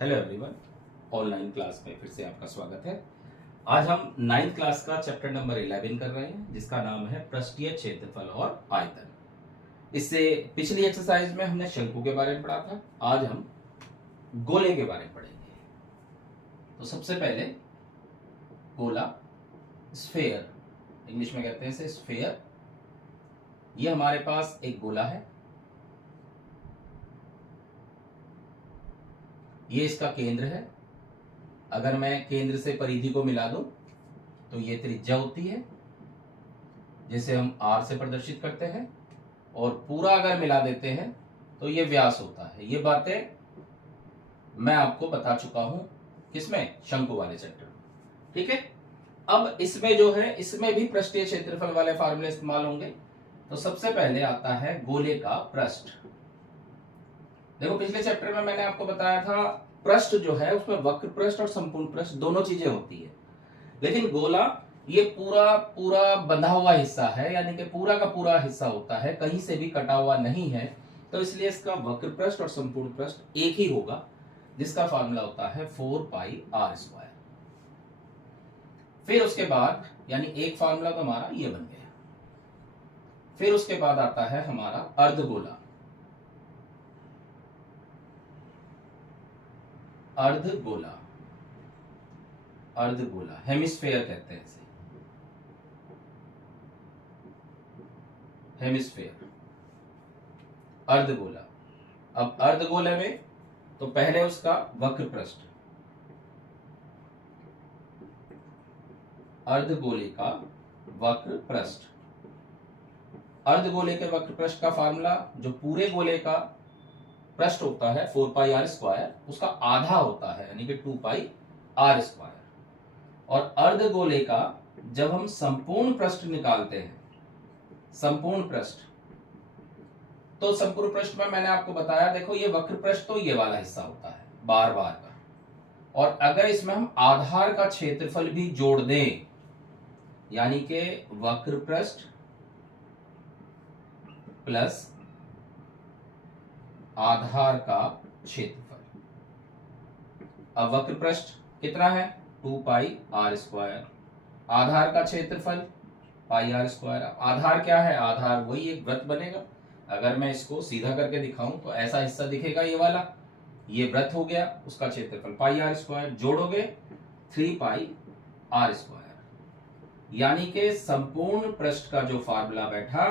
Hello everyone, online class में फिर से आपका स्वागत है। आज हम 9th क्लास का चैप्टर नंबर 11 कर रहे हैं, जिसका नाम है पृष्ठीय क्षेत्रफल और आयतन। इससे पिछली एक्सरसाइज में हमने शंकु के बारे में पढ़ा था। आज हम गोले के बारे में पढ़ेंगे। तो सबसे पहले गोला, स्फेयर, इंग्लिश में कहते हैं इसे स्फेयर। ये हमारे पास एक गोला है, ये इसका केंद्र है। अगर मैं केंद्र से परिधि को मिला दूं तो ये त्रिज्या होती है, जिसे हम r से प्रदर्शित करते हैं, और पूरा अगर मिला देते हैं तो ये व्यास होता है। ये बातें मैं आपको बता चुका हूं, किसमें? शंकु वाले चैप्टर में। ठीक है, अब इसमें जो है, इसमें भी पृष्ठीय क्षेत्रफल वाले फार्मूले इस्तेमाल होंगे। तो सबसे पहले आता है गोले का पृष्ठ। देखो, पिछले चैप्टर में मैंने आपको बताया था पृष्ठ जो है उसमें वक्र पृष्ठ और संपूर्ण पृष्ठ दोनों चीजें होती है, लेकिन गोला ये पूरा पूरा बंधा हुआ हिस्सा है, यानी कि पूरा का पूरा हिस्सा होता है, कहीं से भी कटा हुआ नहीं है। तो इसलिए इसका वक्र पृष्ठ और संपूर्ण पृष्ठ एक ही होगा, जिसका फार्मूला होता है 4πr²। फिर उसके बाद, यानी एक फार्मूला तो हमारा ये बन गया। फिर उसके बाद आता है हमारा अर्धगोला। अर्धगोला, अर्धगोला, हेमिस्फेयर कहते हैं इसे, हेमिस्फेयर, अर्धगोला। अब अर्धगोले में तो पहले उसका वक्र पृष्ठ, अर्धगोले का वक्र पृष्ठ। अर्धगोले के वक्र पृष्ठ का फार्मूला, जो पूरे गोले का पृष्ठ होता है 4πr², उसका आधा होता है, यानी कि 2πr²। और अर्धगोले का जब हम संपूर्ण पृष्ठ निकालते हैं, संपूर्ण पृष्ठ, तो संपूर्ण पृष्ठ में मैंने आपको बताया, देखो ये वक्र पृष्ठ तो ये वाला हिस्सा होता है बार बार का, और अगर इसमें हम आधार का क्षेत्रफल भी जोड़ दें, यानी कि वक्र पृष्ठ प्लस आधार का क्षेत्रफल। अब वक्र पृष्ठ कितना है? 2πr²। आधार का क्षेत्रफल πr²। आधार क्या है? आधार वही एक वृत्त बनेगा। अगर मैं इसको सीधा करके दिखाऊं तो ऐसा हिस्सा दिखेगा, ये वाला, ये वृत्त हो गया, उसका क्षेत्रफल πr², जोड़ोगे 3πr²। यानी कि संपूर्ण पृष्ठ का जो फार्मूला बैठा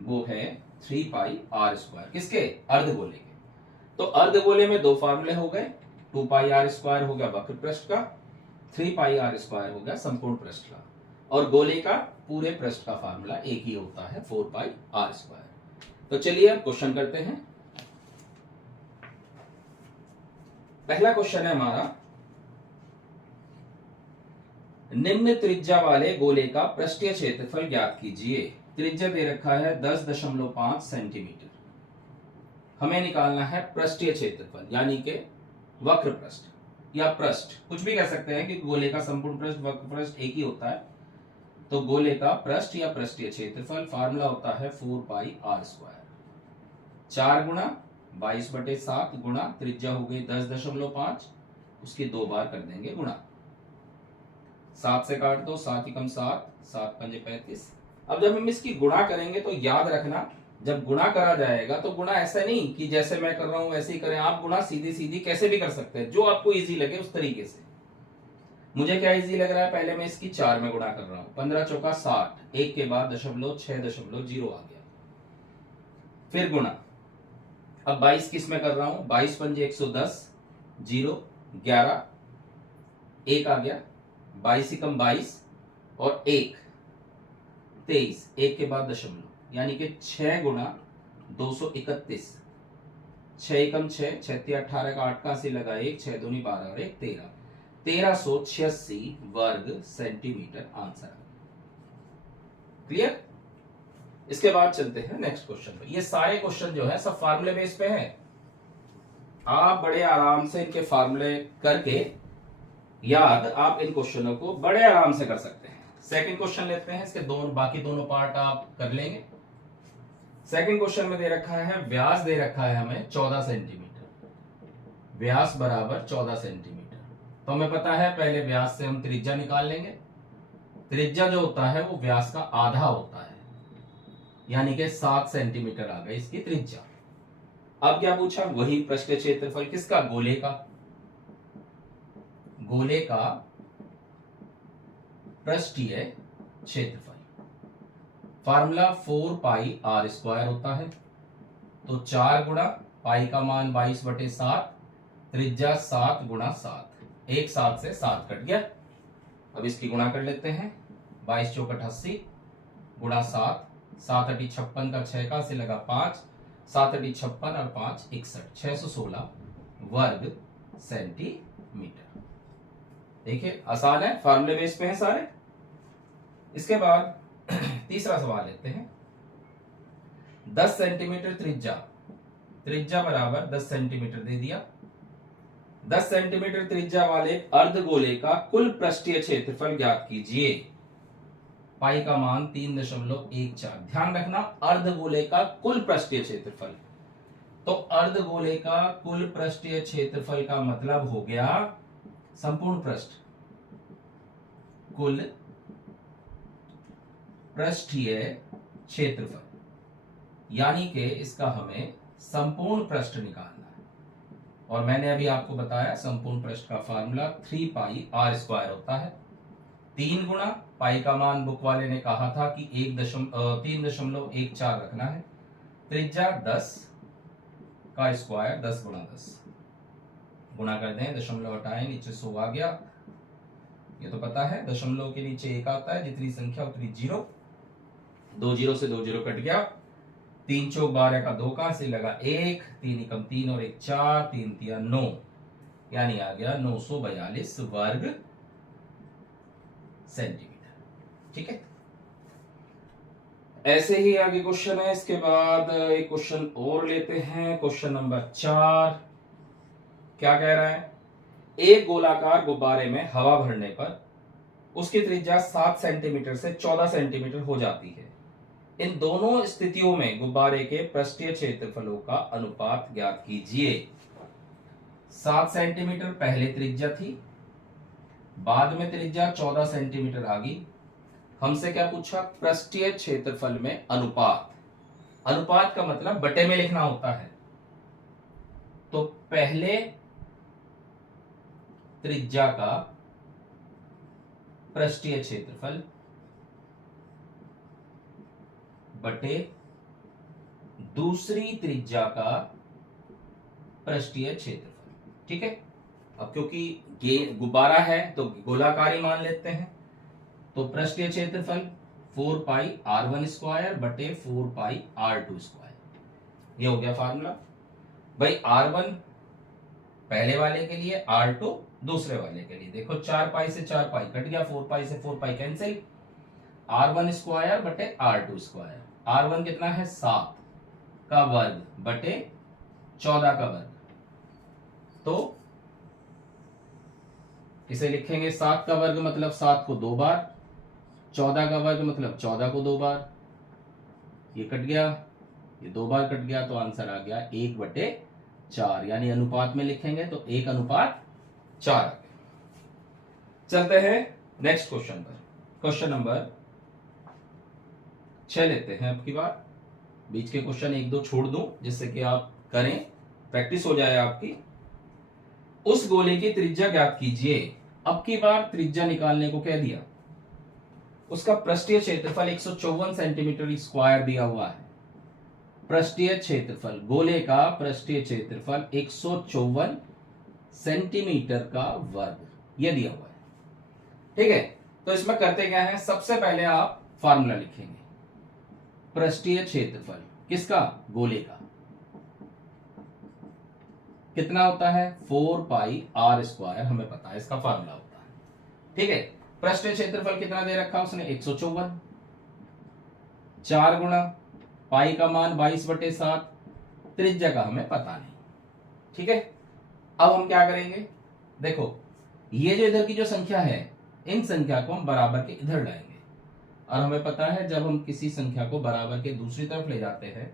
वो है 3πr²। किसके? अर्धगोले के। तो अर्धगोले में दो फार्मूले हो गए, 2πr² हो गया वक्र पृष्ठ का, 3πr² हो गया संपूर्ण पृष्ठ का, और गोले का पूरे पृष्ठ का फार्मूला एक ही होता है 4πr²। तो चलिए अब क्वेश्चन करते हैं। पहला क्वेश्चन है हमारा, निम्न त्रिज्या वाले गोले का पृष्ठीय क्षेत्रफल ज्ञात कीजिए। त्रिज्या दे रखा है 10.5 सेंटीमीटर। हमें निकालना है पृष्ठीय क्षेत्रफल, यानी कि वक्र पृष्ठ या पृष्ठ, कुछ भी कह सकते हैं, कि गोले का संपूर्ण पृष्ठ वक्र पृष्ठ एक ही होता है। तो गोले का पृष्ठ या पृष्ठीय क्षेत्रफल फार्मूला होता है 4πr²। 4 गुणा 22/7 गुणा त्रिज्या हो गई 10.5, उसकी 2 बार कर देंगे गुणा। 7 से काट दो, 7 × 7, 7 × 5 = 35। अब जब हम इसकी गुणा करेंगे तो याद रखना, जब गुणा करा जाएगा तो गुणा ऐसा नहीं कि जैसे मैं कर रहा हूं वैसे ही करें। आप गुणा सीधी सीधी कैसे भी कर सकते हैं, जो आपको इजी लगे उस तरीके से। मुझे क्या इजी लग रहा है, पहले मैं इसकी 4 में गुणा कर रहा हूं, 15 चौका 60, 1 के बाद 0.6.0 आ गया, फिर गुणा। अब 22 किस में कर रहा हूं, 22 × 5 = 110, 0 11, 1 आ गया, 22 × 22 और 1 23, 1 के बाद दशमलव, यानी कि 6 गुणा 231, 6 एकम 6, 6 × 18 का 8 का 80 लगा, 1 6 दूनी 12 और 1 13, 1386 वर्ग सेंटीमीटर आंसर। क्लियर? इसके बाद चलते हैं नेक्स्ट क्वेश्चन पे। ये सारे क्वेश्चन जो है सब फार्मूले बेस पे हैं। आप बड़े आराम से इनके फार्मूले करके याद आप इन क्वेश्चनों को बड़े आराम से कर सकते हैं। सेकंड क्वेश्चन लेते हैं, इसके बाकी दोनों पार्ट आप कर लेंगे। सेकंड क्वेश्चन में दे रखा है, व्यास दे रखा है हमें 14 सेंटीमीटर, व्यास बराबर 14 सेंटीमीटर। तो हमें पता है पहले व्यास से हम त्रिज्या निकाल लेंगे। त्रिज्या जो होता है वो व्यास का आधा होता है, यानी कि 7 सेंटीमीटर आ गई इसकी त्रिज्या। अब क्या पूछा, वही पृष्ठीय क्षेत्रफल किसका, गोले का। गोले का पृष्ठीय क्षेत्रफल फार्मूला 4 पाई आर स्क्वायर होता है। तो 4 गुणा पाई का मान 22/7, त्रिज्या 7 गुणा 7, एक 7 से 7 कट गया। अब इसकी गुणा कर लेते हैं, 22 चौक 88 गुणा 7, 7 अटी 56 का 6 का से लगा 5, 7 अटी 56 और 5 61, 616 वर्ग सेंटीमीटर। देखिए आसान है, फार्मूले बेस पे है सारे। इसके बाद तीसरा सवाल लेते हैं। 10 सेंटीमीटर त्रिज्या, त्रिज्या बराबर 10 सेंटीमीटर दे दिया। 10 सेंटीमीटर त्रिज्या वाले अर्धगोले का कुल पृष्ठीय क्षेत्रफल ज्ञात कीजिए। पाई का मान 3.14। ध्यान रखना, अर्धगोले का कुल पृष्ठीय क्षेत्रफल। तो अर्धगोले का कुल पृष्ठीय क्षेत्रफल का मतलब हो गया संपूर्ण पृष्ठ, कुल पृष्ठीय क्षेत्रफल, यानी कि इसका हमें संपूर्ण पृष्ठ निकालना है। और मैंने अभी आपको बताया संपूर्ण पृष्ठ का फार्मूला 3 पाई आर स्क्वायर होता है। 3 गुणा पाई का मान बुक वाले ने कहा था कि 3.14 रखना है। त्रिज्या 10 का स्क्वायर 10 गुणा 10, गुणा कर दें, दशमलव हटाएं, नीचे 100 आ गया। ये तो पता है दशमलव के नीचे 1 आता है, जितनी संख्या उतनी 0, 2 0 से 2 0 कट गया। 3 चौक 12 का 2 कहां से लगा 1, 3 एकम 3 और 1 4, 3 तिया 9, यानी आ गया 942 वर्ग सेंटीमीटर। ठीक है, ऐसे ही आगे क्वेश्चन है। इसके बाद एक क्वेश्चन और लेते हैं, क्वेश्चन नंबर 4। क्या कह रहा है, एक गोलाकार गुब्बारे में हवा भरने पर उसकी त्रिज्या 7 सेंटीमीटर से 14 सेंटीमीटर हो जाती है। इन दोनों स्थितियों में गुब्बारे के पृष्ठीय क्षेत्रफलों का अनुपात ज्ञात कीजिए। 7 सेंटीमीटर पहले त्रिज्या थी, बाद में त्रिज्या 14 सेंटीमीटर आ गई। हमसे क्या पूछा, पृष्ठीय क्षेत्रफल में अनुपात। अनुपात का मतलब बटे में लिखना होता है। तो पहले त्रिज्या का पृष्ठीय क्षेत्रफल बटे दूसरी त्रिज्या का पृष्ठीय क्षेत्रफल। ठीक है, अब क्योंकि गुब्बारा है तो गोलाकारी मान लेते हैं। तो पृष्ठीय क्षेत्रफल 4 पाई r1 स्क्वायर बटे 4 पाई r2 स्क्वायर। ये हो गया फार्मूला। भाई r1 पहले वाले के लिए, r2 दूसरे वाले के लिए। देखो 4 पाई से 4 पाई कट गया, 4 पाई से 4 पाई कैंसिल, r1 स्क्वायर बटे r2 स्क्वायर। r1 कितना है 7 का वर्ग बटे 14 का वर्ग। तो इसे लिखेंगे 7 का वर्ग मतलब 7 को 2 बार, 14 का वर्ग मतलब 14 को 2 बार। ये कट गया, ये 2 बार कट गया, तो आंसर आ गया 1/4, यानी अनुपात में लिखेंगे तो 1/4 आ गया। चलते हैं नेक्स्ट क्वेश्चन पर। क्वेश्चन नंबर 6 लेते हैं। अब की बार बीच के क्वेश्चन 1-2 छोड़ दूं जिससे कि आप करें, प्रैक्टिस हो जाए आपकी। उस गोले की त्रिज्या ज्ञात कीजिए। अब की बार त्रिज्या निकालने को कह दिया। उसका पृष्ठीय क्षेत्रफल 154 सेंटीमीटर स्क्वायर दिया हुआ है। पृष्ठीय क्षेत्रफल, गोले का पृष्ठीय क्षेत्रफल 154 सेंटीमीटर का वर्ग, यह दिया हुआ है। ठीक है, तो इसमें करते क्या है, सबसे पहले आप फार्मूला लिखेंगे। पृष्ठीय क्षेत्रफल किसका, गोले का, कितना होता है 4 पाई आर स्क्वायर, हमें पता है इसका फार्मूला होता है। ठीक है, पृष्ठीय क्षेत्रफल कितना दे रखा उसने 154, 4 गुणा पाई का मान 22/7, त्रिज्या का हमें पता नहीं। ठीक है, अब हम क्या करेंगे, देखो ये जो इधर की जो संख्या है, इन संख्या को हम बराबर के इधर लाएंगे। और हमें पता है जब हम किसी संख्या को बराबर के दूसरी तरफ ले जाते हैं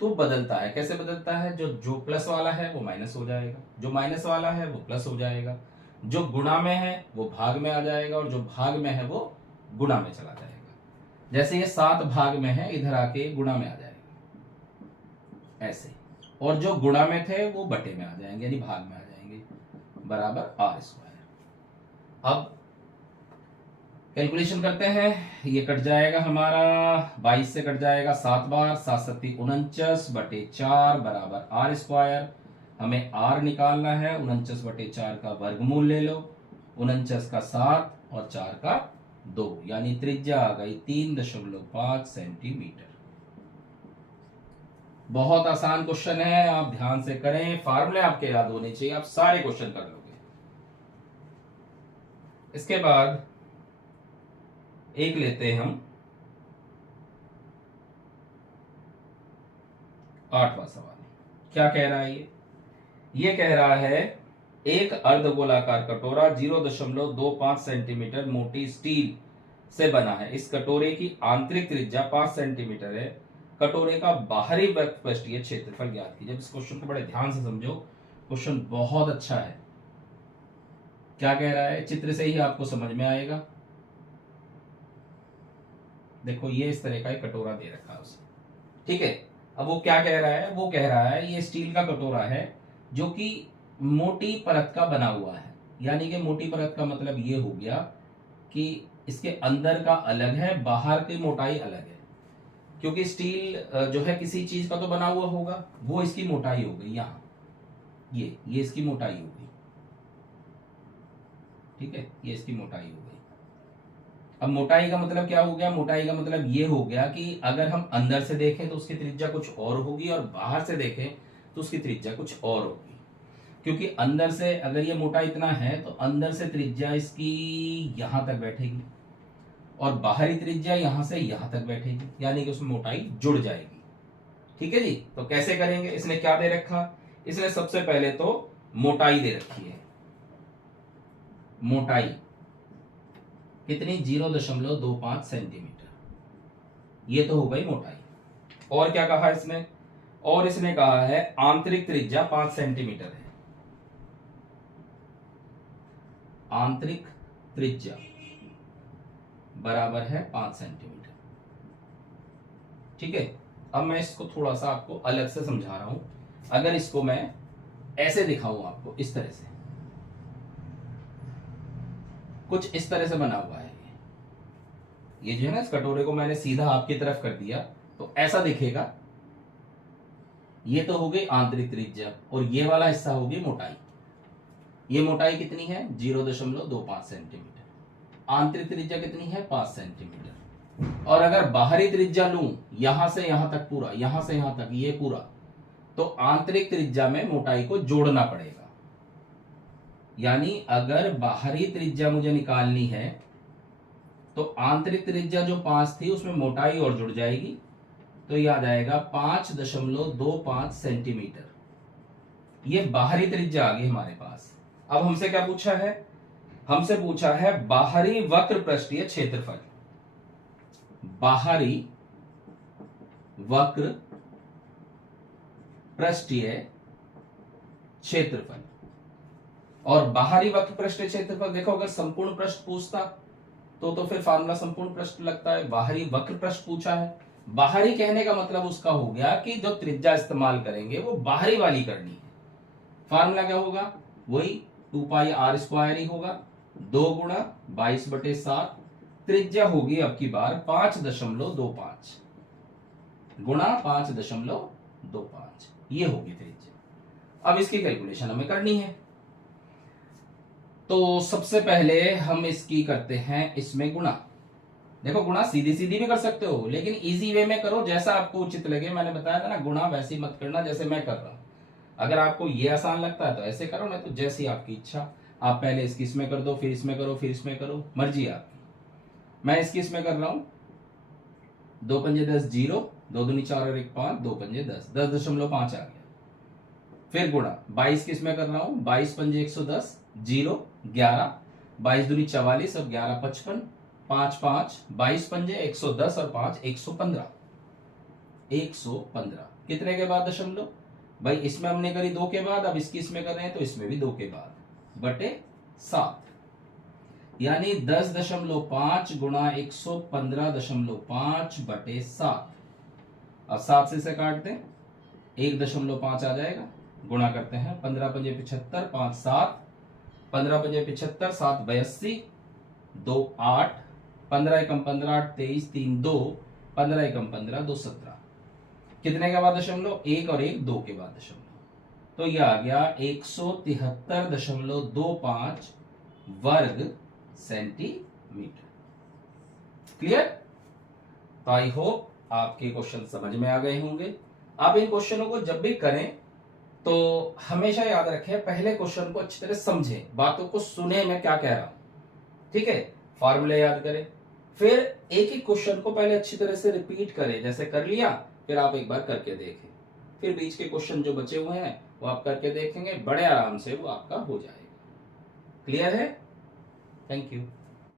तो बदलता है। कैसे बदलता है? जो प्लस वाला है वो माइनस हो जाएगा, जो माइनस वाला है वो प्लस हो जाएगा, जो गुणा में है वो भाग में आ जाएगा, और जो भाग में है वो गुणा में चला जाएगा। जैसे ये 7 भाग में है, इधर आके गुणा में आ जाएगा ऐसे, और जो गुणा में थे वो बटे में आ जाएंगे, यानी भाग में आ जाएंगे, बराबर आर स्क्वायर। अब कैलकुलेशन करते हैं। ये कट जाएगा हमारा, 22 से कट जाएगा 7 बार, 7 सत्ती 49 बटे 4 बराबर आर स्क्वायर। हमें आर निकालना है, 49 बटे 4 का वर्गमूल ले लो, 49 का 7 और 4 का 2, यानी त्रिज्या आ गई 3.5 सेंटीमीटर। बहुत आसान क्वेश्चन है, आप ध्यान से करें, फार्मूले आपके याद होने चाहिए, आप सारे क्वेश्चन कर लोगे। इसके बाद एक लेते हैं हम 8वां सवाल। क्या कह रहा है ये कह रहा है एक अर्धगोलाकार कटोरा 0.25 सेंटीमीटर मोटी स्टील से बना है। इस कटोरे की आंतरिक त्रिज्या 5 सेंटीमीटर है। कटोरे का बाहरी वृत्तपृष्ठीय क्षेत्रफल ज्ञात कीजिए। इस क्वेश्चन को बड़े ध्यान से समझो, क्वेश्चन बहुत अच्छा है। क्या कह रहा है, चित्र से ही आपको समझ में आएगा। देखो ये इस तरह का एक कटोरा दे रखा है उसे, ठीक है। अब वो क्या कह रहा है, वो कह रहा है ये स्टील का कटोरा है जो कि मोटी परत का बना हुआ है। यानी कि मोटी परत का मतलब ये हो गया कि इसके अंदर का अलग है, बाहर की मोटाई अलग है। क्योंकि स्टील जो है किसी चीज का तो बना हुआ होगा, वो इसकी मोटाई हो गई यहाँ, ये इसकी मोटाई हो गई, ठीक है, ये इसकी मोटाई हो गई। अब मोटाई का मतलब क्या हो गया, मोटाई का मतलब ये हो गया कि अगर हम अंदर से देखें तो उसकी त्रिज्या कुछ और होगी, और बाहर से देखें तो उसकी त्रिज्या कुछ और होगी। क्योंकि अंदर से अगर ये मोटा इतना है तो अंदर से त्रिज्या इसकी यहां तक बैठेगी, और बाहरी त्रिज्या यहां से यहां तक बैठेगी, यानी कि उसमें मोटाई जुड़ जाएगी। ठीक है जी। तो कैसे करेंगे, इसने क्या दे रखा, इसने सबसे पहले तो मोटाई दे रखी है। मोटाई कितनी, 0.25 सेंटीमीटर, ये तो हो गई मोटाई। और क्या कहा इसने, और इसने कहा है आंतरिक त्रिज्या 5 सेंटीमीटर है। आंतरिक त्रिज्या बराबर है 5 सेंटीमीटर। ठीक है। अब मैं इसको थोड़ा सा आपको अलग से समझा रहा हूं। अगर इसको मैं ऐसे दिखाऊं आपको, इस तरह से, कुछ इस तरह से बना हुआ है ये जो है ना, इस कटोरे को मैंने सीधा आपकी तरफ कर दिया तो ऐसा दिखेगा। ये तो हो गई आंतरिक त्रिज्या, और ये वाला हिस्सा होगी मोटाई। ये मोटाई कितनी है, 0.25 सेंटीमीटर। आंतरिक त्रिज्या कितनी है, 5 सेंटीमीटर। और अगर बाहरी त्रिज्या लूं, यहां से यहां तक पूरा, यहां से यहां तक ये पूरा, तो आंतरिक त्रिज्या में मोटाई को जोड़ना पड़ेगा। यानी अगर बाहरी त्रिज्या मुझे निकालनी है तो आंतरिक त्रिज्या जो 5 थी उसमें मोटाई और जुड़ जाएगी, तो ये आ जाएगा 5.25 सेंटीमीटर। ये बाहरी त्रिज्या आ गई हमारे पास। अब हमसे क्या पूछा है, हमसे पूछा है बाहरी वक्र पृष्ठीय क्षेत्रफल। बाहरी वक्र पृष्ठीय क्षेत्रफल। और बाहरी वक्र पृष्ठीय क्षेत्रफल, देखो अगर संपूर्ण पृष्ठ पूछता तो फिर फार्मूला संपूर्ण पृष्ठ लगता है। बाहरी वक्र पृष्ठ पूछा है, बाहरी कहने का मतलब उसका हो गया कि जो त्रिज्या इस्तेमाल करेंगे वो बाहरी वाली करनी है। फार्मूला क्या होगा, वही 2 पाई आर स्क्वायर ही होगा, 2 गुणा 22/7, त्रिज्या होगी अब की बार 5.25 गुणा 5.25, ये होगी त्रिज्या। अब इसकी कैलकुलेशन हमें करनी है, तो सबसे पहले हम इसकी करते हैं, इसमें गुणा। देखो गुणा सीधी सीधी भी कर सकते हो, लेकिन इजी वे में करो जैसा आपको उचित लगे। मैंने बताया था ना, गुणा वैसे ही मत करना जैसे मैं कर रहा हूं। अगर आपको ये आसान लगता है तो ऐसे करो, ना तो जैसी आपकी इच्छा। आप पहले इसकी इसमें कर दो, फिर इसमें करो, फिर इसमें करो, मर्जी आपकी। मैं इसकी इसमें कर रहा हूं, 2 पंजे 10, 0, 2 दूनी 4 और 1 5, 2 पंजे 10, 10.5 आ गया। फिर गुणा 22 की इसमें कर रहा हूं, 22 पंजे 110, 0, 11, 22 दूनी 44 और 11 55, 5 5, 22 पंजे 110 और 5 115। 115 कितने के बाद दशमलव, भाई इसमें हमने करी 2 के बाद, अब इसकी इसमें कर रहे हैं तो इसमें भी 2 के बाद, बटे 7, यानी 10.5 गुणा 115.5 बटे 7। अब 7 से इसे काट दें, 1.5 आ जाएगा, गुणा करते हैं, 15 पंजे 75, 5 7, 15 पंजे 75, 7 82, 2 8, 15 एकम 15, 8 23, 3 2, 15 एकम 15, 2 17, कितने के बाद दशमलव, 1 और 1 2 के बाद दशमलव, तो यह आ गया 173.25 वर्ग सेंटीमीटर। क्लियर? तो आई होप आपके क्वेश्चन समझ में आ गए होंगे। आप इन क्वेश्चनों को जब भी करें तो हमेशा याद रखें, पहले क्वेश्चन को अच्छी तरह समझें, बातों को सुने मैं क्या कह रहा हूं, ठीक है, फॉर्मूले याद करें, फिर एक ही क्वेश्चन को पहले अच्छी तरह से रिपीट करें, जैसे कर लिया फिर आप एक बार करके देखें, फिर बीच के क्वेश्चन जो बचे हुए हैं वो आप करके देखेंगे, बड़े आराम से वो आपका हो जाएगा। क्लियर है? Thank you.